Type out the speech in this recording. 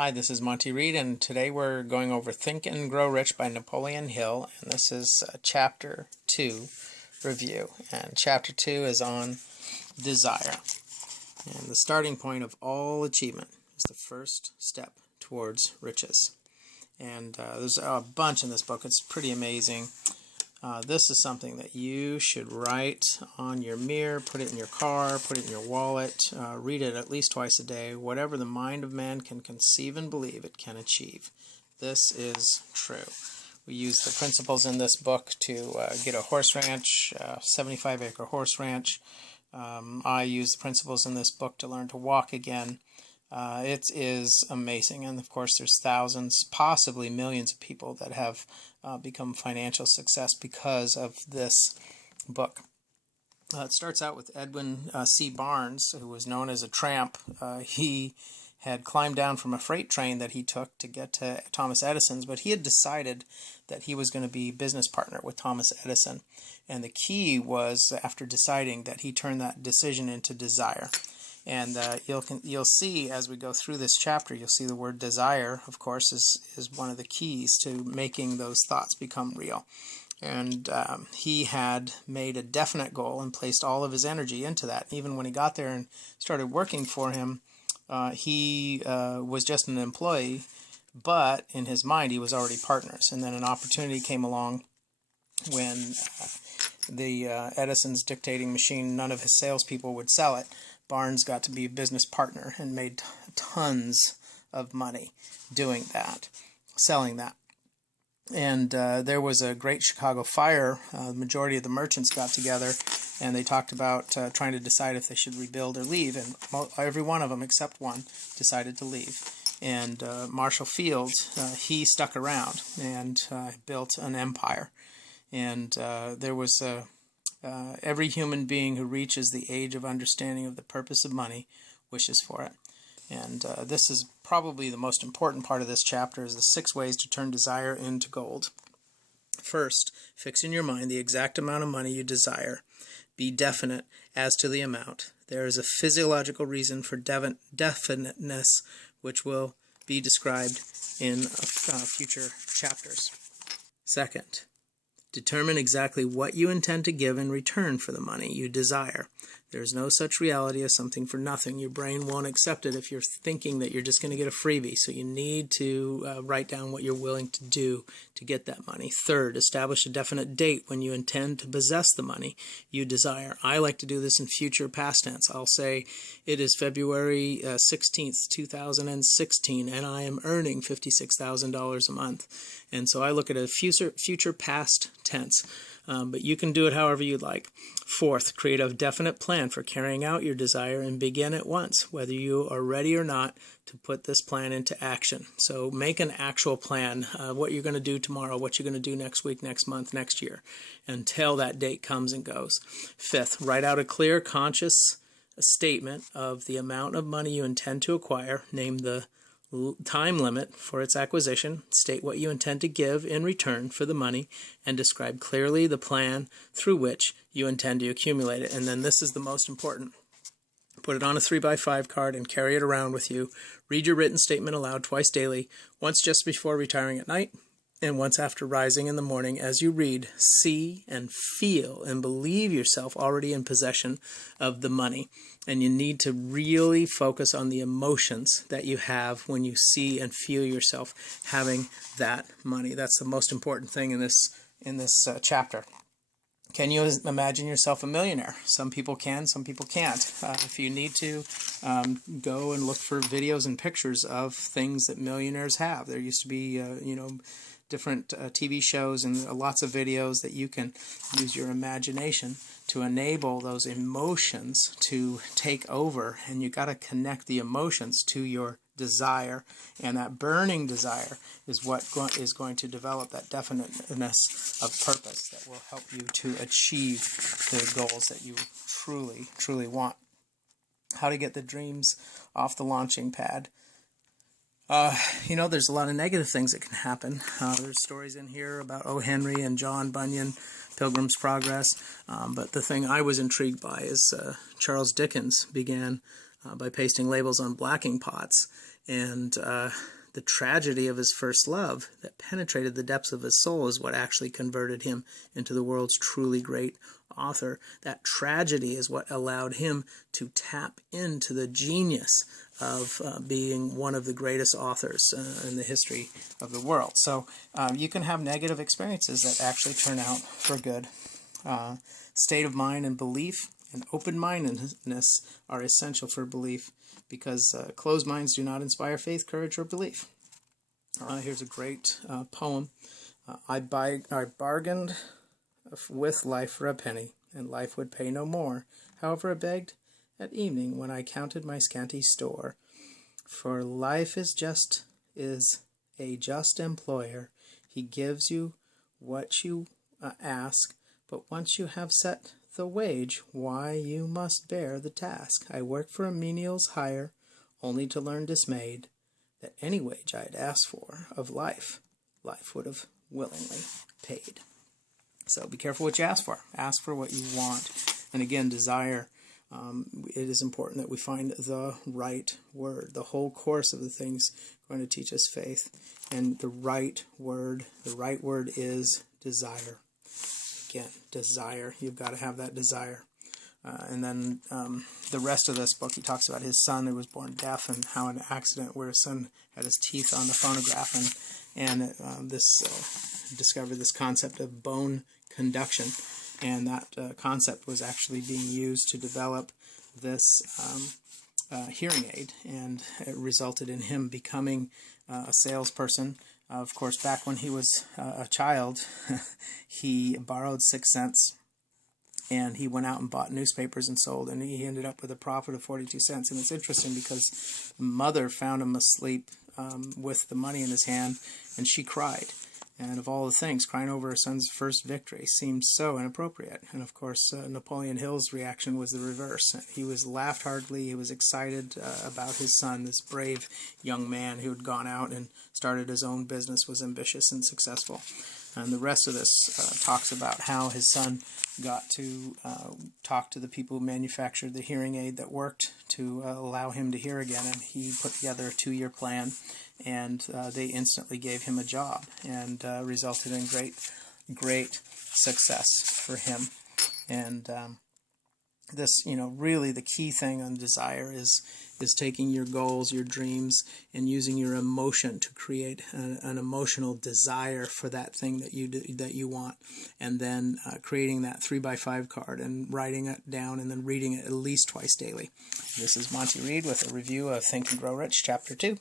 Hi, this is Monty Reed, and today we're going over Think and Grow Rich by Napoleon Hill, and this is Chapter 2 review. And Chapter 2 is on desire. And the starting point of all achievement is the first step towards riches. And there's a bunch in this book. It's pretty amazing. This is something that you should write on your mirror, put it in your car, put it in your wallet, read it at least twice a day. Whatever the mind of man can conceive and believe, it can achieve. This is true. We use the principles in this book to get a horse ranch, 75-acre horse ranch. I use the principles in this book to learn to walk again. It is amazing, and of course there's thousands, possibly millions of people that have become financial success because of this book. It starts out with Edwin C. Barnes, who was known as a tramp. He had climbed down from a freight train that he took to get to Thomas Edison's, but he had decided that he was going to be business partner with Thomas Edison. And the key was, after deciding, that he turned that decision into desire. And you'll see as we go through this chapter, you'll see the word desire, of course, is one of the keys to making those thoughts become real. And he had made a definite goal and placed all of his energy into that. Even when he got there and started working for him, he was just an employee, but in his mind he was already partners. And then an opportunity came along when the Edison's dictating machine, none of his salespeople would sell it. Barnes got to be a business partner and made tons of money doing that, selling that. And there was a great Chicago fire. The majority of the merchants got together and they talked about trying to decide if they should rebuild or leave. And every one of them except one decided to leave. And Marshall Field, he stuck around and built an empire. And there was every human being who reaches the age of understanding of the purpose of money wishes for it. And this is probably the most important part of this chapter, is the 6 ways to turn desire into gold. First, fix in your mind the exact amount of money you desire. Be definite as to the amount. There is a physiological reason for definiteness, which will be described in future chapters. Second, determine exactly what you intend to give in return for the money you desire. There is no such reality as something for nothing. Your brain won't accept it if you're thinking that you're just going to get a freebie. So you need to write down what you're willing to do to get that money. Third, establish a definite date when you intend to possess the money you desire. I like to do this in future past tense. I'll say it is February 16th, 2016, and I am earning $56,000 a month. And so I look at a future past tense. But you can do it however you'd like. Fourth, create a definite plan for carrying out your desire and begin at once, whether you are ready or not to put this plan into action. So make an actual plan, what you're going to do tomorrow, what you're going to do next week, next month, next year, until that date comes and goes. Fifth, write out a clear, conscious statement of the amount of money you intend to acquire. Name the time limit for its acquisition, state what you intend to give in return for the money, and describe clearly the plan through which you intend to accumulate it. And then this is the most important. Put it on a 3x5 card and carry it around with you. Read your written statement aloud twice daily, once just before retiring at night, and once after rising in the morning. As you read, see and feel and believe yourself already in possession of the money. And you need to really focus on the emotions that you have when you see and feel yourself having that money. That's the most important thing in this chapter. Can you imagine yourself a millionaire? Some people can, some people can't. If you need to, go and look for videos and pictures of things that millionaires have. There used to be, different TV shows and lots of videos that you can use your imagination to enable those emotions to take over. And you got to connect the emotions to your desire, and that burning desire is what is going to develop that definiteness of purpose that will help you to achieve the goals that you truly want. How to get the dreams off the launching pad. There's a lot of negative things that can happen. There's stories in here about O. Henry and John Bunyan, Pilgrim's Progress. But the thing I was intrigued by is Charles Dickens began by pasting labels on blacking pots. And the tragedy of his first love that penetrated the depths of his soul is what actually converted him into the world's truly great author. That tragedy is what allowed him to tap into the genius of being one of the greatest authors in the history of the world. So you can have negative experiences that actually turn out for good. State of mind and belief and open-mindedness are essential for belief, because closed minds do not inspire faith, courage, or belief. Here's a great poem. I bargained with life for a penny, and life would pay no more. However, I begged at evening when I counted my scanty store. For life is a just employer. He gives you what you ask, but once you have set the wage, why, you must bear the task. I work for a menial's hire, only to learn dismayed that any wage I had asked for of life would have willingly paid. So be careful what you ask for. Ask for what you want. And again, desire. It is important that we find the right word. The whole course of the things going to teach us faith. And the right word is desire. Again, desire. You've got to have that desire. And then the rest of this book, he talks about his son who was born deaf, and how an accident where his son had his teeth on the phonograph, and discovered this concept of bone conduction, and that concept was actually being used to develop this hearing aid, and it resulted in him becoming a salesperson. Of course, back when he was a child, he borrowed 6 cents, and he went out and bought newspapers and sold, and he ended up with a profit of 42 cents. And it's interesting because the mother found him asleep with the money in his hand, and she cried. And of all the things, crying over her son's first victory seemed so inappropriate. And of course, Napoleon Hill's reaction was the reverse. He was laughed heartily. He was excited about his son. This brave young man who had gone out and started his own business, was ambitious and successful. And the rest of this talks about how his son got to talk to the people who manufactured the hearing aid that worked to allow him to hear again. And he put together a 2-year plan, and they instantly gave him a job, and resulted in great success for him. And this, really the key thing on desire is taking your goals, your dreams, and using your emotion to create an emotional desire for that thing that you want, and then creating that 3x5 card and writing it down, and then reading it at least twice daily. This is Monty Reed with a review of Think and Grow Rich, Chapter 2.